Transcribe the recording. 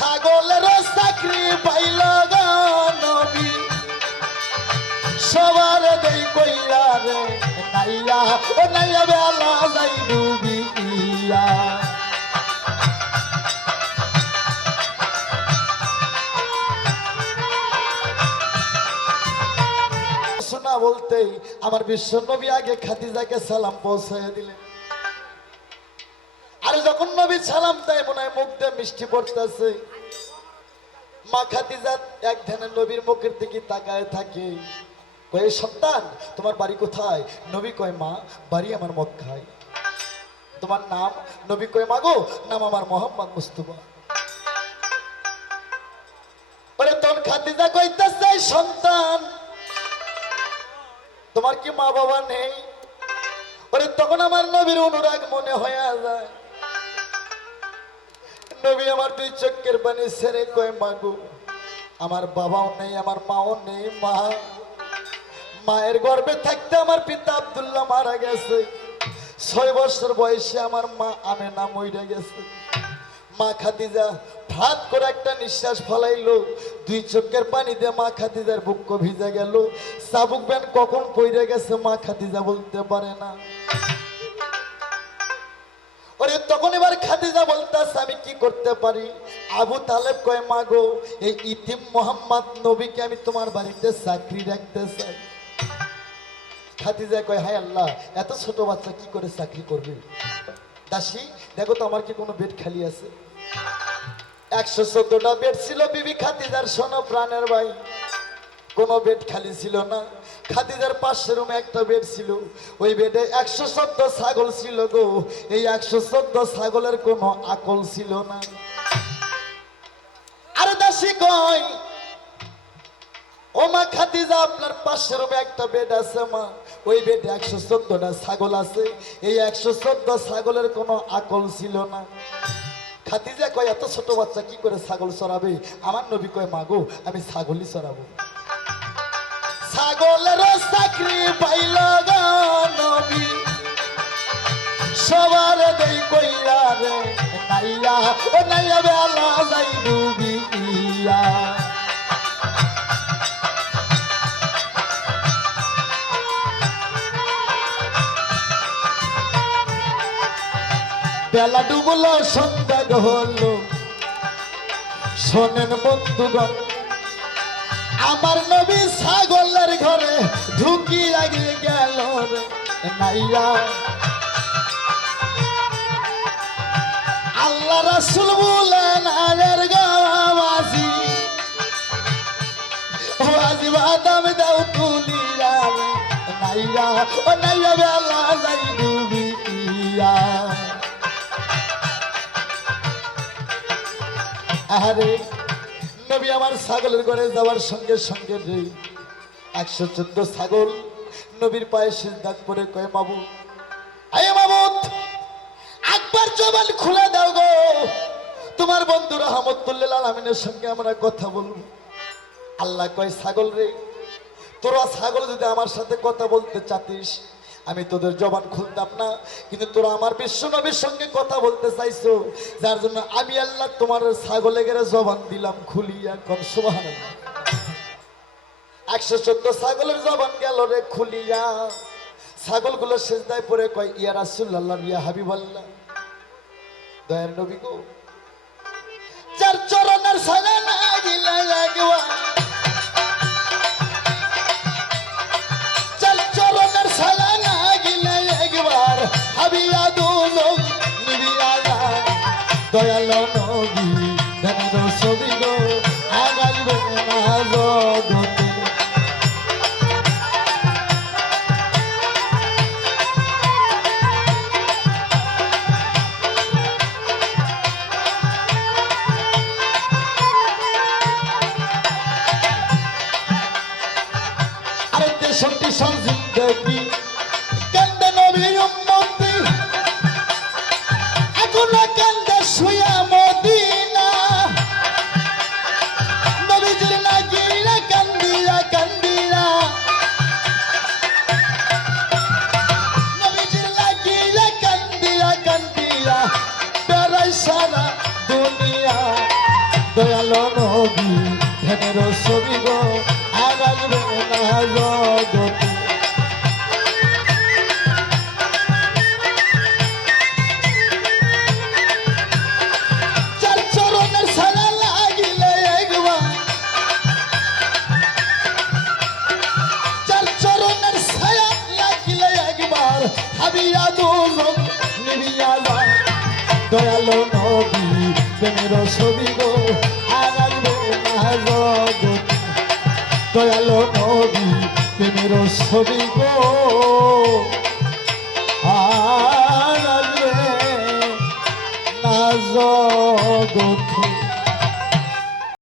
ছাগলের চাকরি পাইল নবী। সবার দেই কইরা রে, নাইয়া, ও নাইয়া বেলা যাই শোনা বলতেই আমার বিশ্ব নবী আগে খাদিজাকে সালাম পৌঁছায় দিলেন। আর যখন নবী সালাম দেয়, মনে হয় মুখ দিয়ে মিষ্টি পড়তেছে। মা খাদিজা এক ধ্যানে নবীর মুখের দিকে তাকায় থাকে। কয়ে সন্তান তোমার বাড়ি কোথায়? নবী কয়, মা, বাড়ি আমার মক্কায়। তোমার নাম? নবী কয়, মাগো, নাম আমার মোহাম্মদ মুস্তফা। ওরে তোর খাদিজা কইতেছে সন্তান তোমার কি মা বাবা নেই? ওরে তখন আমার নবীর অনুরাগ মনে হয়ে যায়। নবী আমার দুই চোখের পানি ছেড়ে কয় মাগু আমার বাবাও নেই, আমার মাও নেই, মা। মায়ের গর্ভে থাকতে আমার পিতা আব্দুল্লাহ মারা গেছে। ছয় বছর বয়সে আমার মা আমেনা মইরা গেছে। মা খাদিজা ভাত করে একটা নিঃশ্বাস ফলাইলো। দুই চোখের পানি দিয়ে মা খাদিজার বুক ভিজে গেল। চাবুক ব্যান কখন পইরে গেছে মা খাদিজা বলতে পারে না। তখন এবার খাদিজা আমি কি করতে পারি। আবু তালেব কয়, মাগো, এই ইতিম মোহাম্মদ নবীকে আমি তোমার বাড়িতে চাকরি রাখতে চাই। খাদিজা কয়, হায় আল্লাহ, এত ছোট বাচ্চা কি করে চাকরি করবে? দাসী, দেখো তো, আমার কি কোনো বেড খালি আছে? একশো চোদ্দটা বেড ছিল বিবি খাদিজার শোনো প্রাণের ভাই। কোনো বেড খালি ছিল না। খাদিজার পাশের রুমে একটা বেড ছিল। ওই বেডে একশো চোদ্দ ছাগল ছিল গো। এই একশো চোদ্দ ছাগলের কোনো আকল ছিল না। আরে দাসী কয় ও মা খাদিজা, আপনার পাশের রুমে একটা বেড আছে মা। ওই বেডে একশো চোদ্দটা ছাগল আছে। এই একশো চোদ্দ ছাগলের কোনো আকল ছিল না। খাদিজা কয়, এত ছোট বাচ্চা কি করে ছাগল চড়াবে? আমার নবী কয় মাগো আমি ছাগলই চড়াবো। ছাগলের চাকরি পাইল নবী। সবার দেই কইরা রে নাইয়া, ও নাইয়া বেলা যাই ডুবিয়া বেলা ডুবলো, সন্ধ্যা হলো শোনেন বন্ধুগণ আমার নবী ছাগলের ঘরে ঢুকি লাগিয়ে গেল রে নাইয়া। আল্লাহ রাসুল বলেন আয়ের গাওয়াজি, ও আজি বাদাম দাও তুলিয়া রে নাইয়া। ও নাইয়া বেলা যাই ডুবিয়া আরে নবী আমার ছাগলের ঘরে যাওয়ার সঙ্গে সঙ্গে একশো চোদ্দ ছাগল, নবীর পায়ে দাগ পরে কয়, মাবু, আয়ে মাবুত, একবার জবান খুলে দাও গো। তোমার বন্ধু রহমতুল্লাহ আলমিনের সঙ্গে আমরা কথা বলব। আল্লাহ কয়, ছাগল রে, তোরা ছাগল যদি আমার সাথে কথা বলতে চাতিস আমি তোদের জবান খুলতাম না। কিন্তু তোরা আমার বিশ্ব নবীর সঙ্গে কথা বলতে চাইছো, যার জন্য আমি আল্লাহ তোমার ছাগলে গেলে জবান দিলাম খুলিয়া কন সুবাহান একশো চোদ্দ ছাগলের জবান গেল রে খুলিয়া। ছাগল ছাগলগুলো সেজদায় পরে কয়, ইয়া রাসুল্লাহ ইয়া হাবিবাল্লাহ। দয়ার নবী গো চার চরণের সাজা দয়াল নবী ধনের ছবি গো আগাইবে না জগতে তেষট্টি সাল জিন্দগি কান্দে নবীর উম্মতি এখন ধ্যানের গো আর আসবে না জগতে। হাবিয়া দুজন নিবিয়া যায়। দয়ালো নবী, প্রেমের ছবি গো, আর আসবে না দয়ালো নবী প্রেমের ছবি গো। আর আসবে না জগতে